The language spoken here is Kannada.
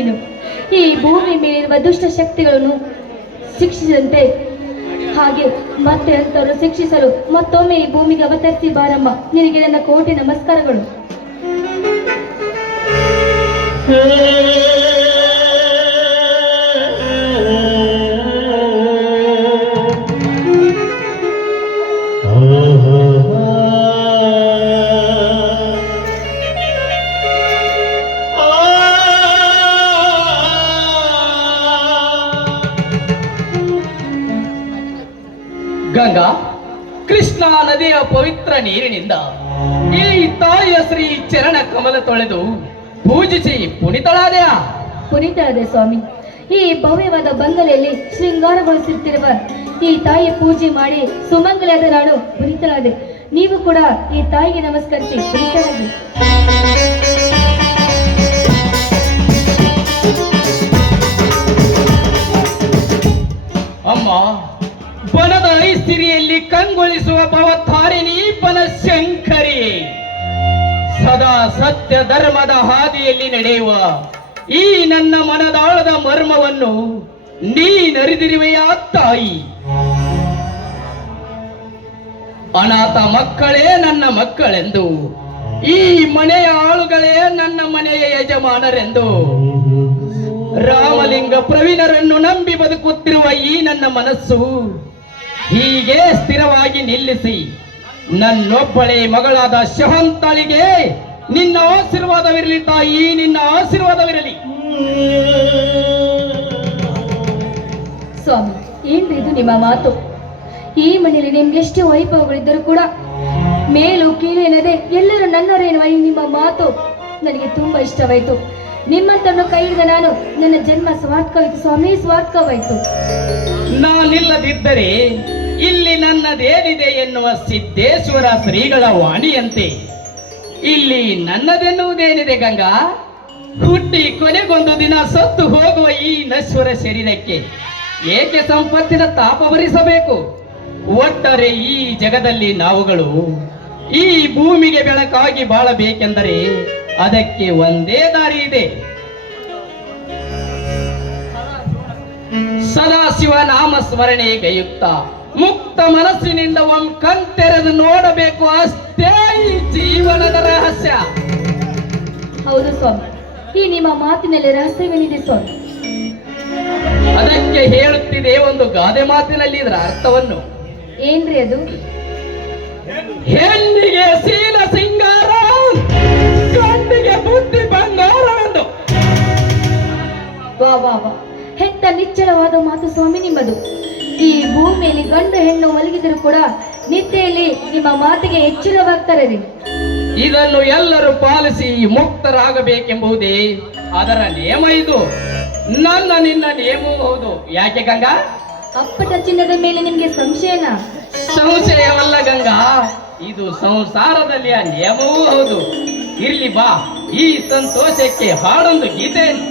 ನೀನು ಈ ಭೂಮಿ ಮೇಲಿರುವ ದುಷ್ಟ ಶಕ್ತಿಗಳನ್ನು ಶಿಕ್ಷಿಸಿದಂತೆ ಹಾಗೆ ಮತ್ತೆ ಅಂತವರು ಶಿಕ್ಷಿಸಲು ಮತ್ತೊಮ್ಮೆ ಈ ಭೂಮಿಗೆ ಅವತರಿಸಿ ಬಾರಮ್ಮ. ನಿನಗೆ ನನ್ನ ಕೋಟಿ ನಮಸ್ಕಾರಗಳು. ಗಂಗಾ, ಕೃಷ್ಣ ನದಿಯ ಪವಿತ್ರ ನೀರಿನಿಂದ ಈ ತಾಯಿಯ ಶ್ರೀ ಚರಣ ಕಮಲ ತೊಳೆದು ಪೂಜಿಸಿ ಪುನಿತಳಾದೆಯ? ಪುನೀತರಾದೆ ಸ್ವಾಮಿ. ಈ ಭವ್ಯವಾದ ಬಂಗಲೆಯಲ್ಲಿ ಶೃಂಗಾರಗೊಳಿಸುತ್ತಿರುವ ಈ ತಾಯಿಯ ಪೂಜೆ ಮಾಡಿ ಸುಮಂಗಲಾದ ನಾನು ಪುನೀತರಾದೆ. ನೀವು ಕೂಡ ಈ ತಾಯಿಗೆ ನಮಸ್ಕರಿಸಿ ಪುನೀತರಾಗಿ. ಅಮ್ಮ, ಬನದ ಐಸಿರಿಯಲ್ಲಿ ಕಂಗೊಳಿಸುವ ಭವತಾರಿಣಿ ಬನಶಂಕರಿ, ಸದಾ ಸತ್ಯ ಧರ್ಮದ ಹಾದಿಯಲ್ಲಿ ನಡೆಯುವ ಈ ನನ್ನ ಮನದಾಳದ ಮರ್ಮವನ್ನು ನೀನರಿದಿರುವೆಯ ತಾಯಿ. ಅನಾಥ ಮಕ್ಕಳೇ ನನ್ನ ಮಕ್ಕಳೆಂದು, ಈ ಮನೆಯ ಆಳುಗಳೇ ನನ್ನ ಮನೆಯ ಯಜಮಾನರೆಂದು, ರಾಮಲಿಂಗ ಪ್ರವೀಣರನ್ನು ನಂಬಿ ಬದುಕುತ್ತಿರುವ ಈ ನನ್ನ ಮನಸ್ಸು ಹೀಗೆ ಸ್ಥಿರವಾಗಿ ನಿಲ್ಲಿಸಿ ನನ್ನೊಬ್ಬಳೇ ಮಗಳಾದ ಶಹಂತಳಿಗೆ ನಿನ್ನ ಆಶೀರ್ವಾದವಿರಲಿ ತಾಯಿ, ನಿನ್ನ ಆಶೀರ್ವಾದವಿರಲಿ. ಸ್ವಾಮಿ, ಏನ್ರಿ ಇದು ನಿಮ್ಮ ಮಾತು? ಈ ಮನೆಯಲ್ಲಿ ನಿಮ್ಗೆಷ್ಟು ವೈಭವಗಳಿದ್ದರೂ ಕೂಡ ಮೇಲು ಕೀಳು ಎನ್ನದೆ ಎಲ್ಲರೂ ನನ್ನವರೇ ಎನ್ನುವ ಈ ನಿಮ್ಮ ಮಾತು ನನಗೆ ತುಂಬಾ ಇಷ್ಟವಾಯಿತು. ನಿಮ್ಮಂತನ್ನು ಕೈ ಹಿಡಿದ ನಾನು ನನ್ನ ಜನ್ಮ ಸ್ವಾರ್ಥಕವಾಯಿತು ಸ್ವಾಮಿ, ಸ್ವಾರ್ಥಕವಾಯಿತು. ನಾನಿಲ್ಲದಿದ್ದರೆ ಇಲ್ಲಿ ನನ್ನದೇನಿದೆ ಎನ್ನುವ ಸಿದ್ದೇಶ್ವರ ಶ್ರೀಗಳ ವಾಣಿಯಂತೆ ಇಲ್ಲಿ ನನ್ನದೆನ್ನುವುದೇನಿದೆ ಗಂಗಾ? ಹುಟ್ಟಿ ಕೊನೆಗೊಂದು ದಿನ ಸತ್ತು ಹೋಗುವ ಈ ನಶ್ವರ ಶರೀರಕ್ಕೆ ಏಕೆ ಸಂಪತ್ತಿನ ತಾಪ ಭರಿಸಬೇಕು? ಒಟ್ಟಾರೆ ಈ ಜಗದಲ್ಲಿ ನಾವುಗಳು ಈ ಭೂಮಿಗೆ ಬೆಳಕಾಗಿ ಬಾಳಬೇಕೆಂದರೆ ಅದಕ್ಕೆ ಒಂದೇ ದಾರಿ ಇದೆ. ಸದಾಶಿವ ನಾಮ ಸ್ಮರಣೆ ಗಯುಕ್ತ ಮುಕ್ತ ಮನಸ್ಸಿನಿಂದ ಕಣ್ತೆರೆದು ನೋಡಬೇಕು, ಅಷ್ಟೇ ಈ ಜೀವನದ ರಹಸ್ಯ. ಹೌದು ಸ್ವಾಮಿ, ಈ ನಿಮ್ಮ ಮಾತಿನಲ್ಲಿ ರಹಸ್ಯವೇನಿದೆ ಸ್ವಾಮಿ? ಅದಕ್ಕೆ ಹೇಳುತ್ತಿದೆ ಒಂದು ಗಾದೆ ಮಾತಿನಲ್ಲಿ ಇದರ ಅರ್ಥವನ್ನು. ಏನ್ರಿ ಅದು? ಹೆಣ್ಣಿಗೆ ಶೀಲ ಸಿಂಗಾರ, ಗಂಡಿಗೆ ಬುದ್ಧಿ ಬಂಗಾರ ಎಂದು. ವಾ ವಾ ವಾ, ಹೆತ್ತ ನಿಚ್ಚಳವಾದ ಮಾತು ಸ್ವಾಮಿ ನಿಮ್ಮದು. ಈ ಭೂಮಿಯಲ್ಲಿ ಗಂಡು ಹೆಣ್ಣು ಮಲಗಿದರೂ ಕೂಡ ನಿದ್ದೆಯಲ್ಲಿ ನಿಮ್ಮ ಮಾತಿಗೆ ಎಚ್ಚರವಾಗ್ತಾರೆ ರೀ. ಇದನ್ನು ಎಲ್ಲರೂ ಪಾಲಿಸಿ ಮುಕ್ತರಾಗಬೇಕೆಂಬುದೇ ಅದರ ನಿಯಮ. ಇದು ನನ್ನ ನಿನ್ನ ನಿಯಮವೂ ಹೌದು. ಯಾಕೆ ಗಂಗಾ? ಅಪ್ಪಟ ಚಿನ್ನದ ಮೇಲೆ ನಿಮ್ಗೆ ಸಂಶಯನಾ? ಸಂಶಯವಲ್ಲ ಗಂಗಾ, ಇದು ಸಂಸಾರದಲ್ಲಿ ಆ ನಿಯಮವೂ ಹೌದು. ಇರ್ಲಿ ಬಾ, ಈ ಸಂತೋಷಕ್ಕೆ ಹಾಡೊಂದು ಗೀತೆಯನ್ನು